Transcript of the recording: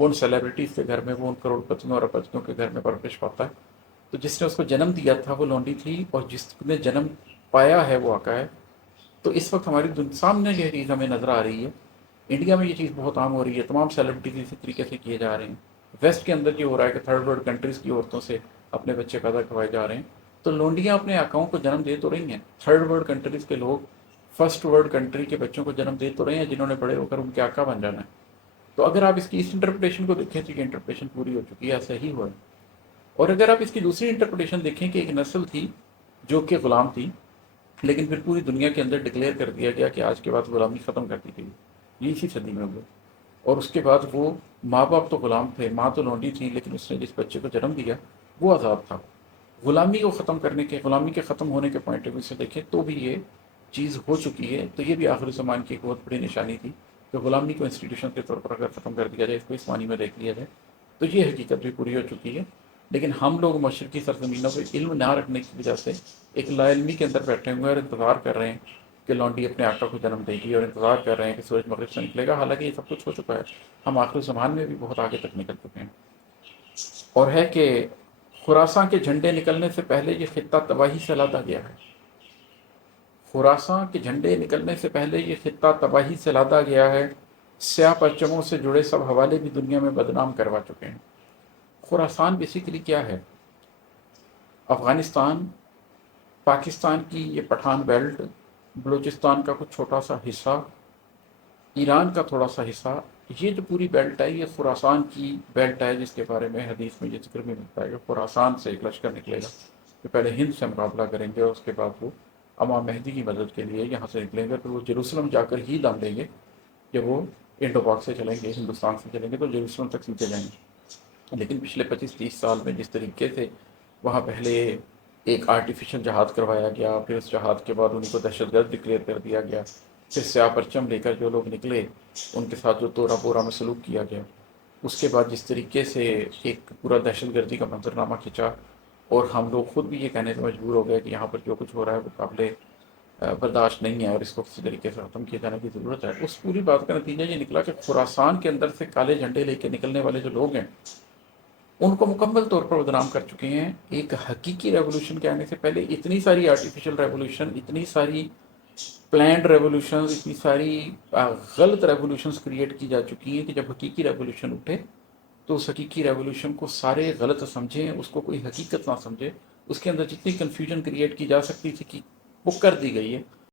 وہ ان سیلیبریٹیز کے گھر میں، وہ ان کروڑپتیوں اور اربپتیوں کے گھر میں پرورش پاتا ہے. تو جس نے اس کو جنم دیا تھا وہ لونڈی تھی، اور جس نے جنم پایا ہے وہ آقا ہے. تو اس وقت ہماری سامنے یہ چیز ہمیں نظر آ رہی ہے. انڈیا میں یہ چیز بہت عام ہو رہی ہے، تمام سیلیبریٹیز اسی طریقے سے کیے جا رہے ہیں. ویسٹ کے اندر یہ ہو رہا ہے کہ تھرڈ ورلڈ کنٹریز کی عورتوں سے اپنے بچے پیدا کروائے جا رہے ہیں. تو لونڈیاں اپنے آقاؤں کو جنم دے تو رہی ہیں، تھرڈ ورلڈ کنٹریز کے لوگ فرسٹ ورلڈ کنٹری کے بچوں کو جنم دے تو رہے ہیں جنہوں نے بڑے ہو کر ان کے آقا بن جانا ہے. تو اگر آپ اس کی اس انٹرپریٹیشن کو دیکھیں تو یہ انٹرپریٹیشن پوری ہو چکی ہے، ایسا ہی ہوا ہے. اور اگر آپ اس کی دوسری انٹرپریٹیشن دیکھیں کہ ایک نسل تھی جو کہ غلام تھی، لیکن پھر پوری دنیا کے اندر ڈکلیئر کر دیا گیا کہ آج کے بعد غلامی ختم کر دی گئی. یہ اسی صدی میں ہوئے. اور اس کے بعد وہ ماں باپ تو غلام تھے، ماں تو لونڈی تھی، لیکن اس نے جس بچے کو جنم دیا وہ آزاد تھا. غلامی کو ختم کرنے کے، غلامی کے ختم ہونے کے پوائنٹ آف ویو سے دیکھیں تو بھی یہ چیز ہو چکی ہے. تو یہ بھی آخر زمان کی ایک بہت بڑی نشانی تھی کہ غلامی کو انسٹیٹیوشن کے طور پر اگر ختم کر دیا جائے، اس کو اس معنی میں دیکھ لیا جائے تو یہ حقیقت بھی پوری ہو چکی ہے. لیکن ہم لوگ مشرقی سرزمینوں پہ علم نہ رکھنے کی وجہ سے ایک لا علمی کے اندر بیٹھے ہوئے اور انتظار کر رہے ہیں کہ لونڈی اپنے آقا کو جنم دے گی، اور انتظار کر رہے ہیں کہ سورج مغرب سے نکلے گا. حالانکہ یہ سب کچھ ہو چکا ہے، ہم آخر زمان میں بھی بہت آگے تک نکل چکے ہیں. اور ہے کہ خراساں کے جھنڈے نکلنے سے پہلے یہ خطہ تباہی سے لادا گیا ہے. خراساں کے جھنڈے نکلنے سے پہلے یہ خطہ تباہی سے لادا گیا ہے. سیاہ پرچموں سے جڑے سب حوالے بھی دنیا میں بدنام کروا چکے ہیں. خراسان بیسیکلی کیا ہے؟ افغانستان، پاکستان کی یہ پٹھان بیلٹ، بلوچستان کا کچھ چھوٹا سا حصہ، ایران کا تھوڑا سا حصہ، یہ جو پوری بیلٹ ہے یہ خراسان کی بیلٹ ہے، جس کے بارے میں حدیث میں یہ ذکر بھی ملتا ہے کہ خراسان سے ایک لشکر نکلے گا کہ پہلے ہند سے مقابلہ کریں گے، اور اس کے بعد وہ امام مہدی کی مدد کے لیے یہاں سے نکلیں گے. پھر وہ جیروسلم جا کر ہی دم لیں گے. جب وہ انڈو پاک سے چلیں گے، ہندوستان سے چلیں گے، تو جیروسلم تک سیدھے جائیں گے. لیکن پچھلے 25-30 سال میں جس طریقے سے وہاں پہلے ایک آرٹیفیشل جہاد کروایا گیا، پھر اس جہاد کے بعد ان کو دہشت گرد ڈکلیئر کر دیا گیا، پھر سیاہ پرچم لے کر جو لوگ نکلے ان کے ساتھ جو تورا بورا میں سلوک کیا گیا، اس کے بعد جس طریقے سے ایک پورا دہشت گردی کا منظرنامہ کھینچا، اور ہم لوگ خود بھی یہ کہنے سے مجبور ہو گئے کہ یہاں پر جو کچھ ہو رہا ہے وہ قابل برداشت نہیں ہے اور اس کو کسی طریقے سے ختم کیے جانے کی ضرورت ہے. اس پوری بات کا نتیجہ یہ نکلا کہ خراسان کے اندر سے کالے جھنڈے لے کے نکلنے والے جو لوگ ہیں ان کو مکمل طور پر بدنام کر چکے ہیں. ایک حقیقی ریولوشن کے آنے سے پہلے اتنی ساری آرٹیفیشل ریولوشن، اتنی ساری پلانڈ ریولوشن، اتنی ساری غلط ریولوشنز کریٹ کی جا چکی ہیں کہ جب حقیقی ریولوشن اٹھے تو اس حقیقی ریولوشن کو سارے غلط سمجھیں، اس کو کوئی حقیقت نہ سمجھے، اس کے اندر جتنی کنفیوژن کریٹ کی جا سکتی تھی کہ وہ کر دی گئی ہے.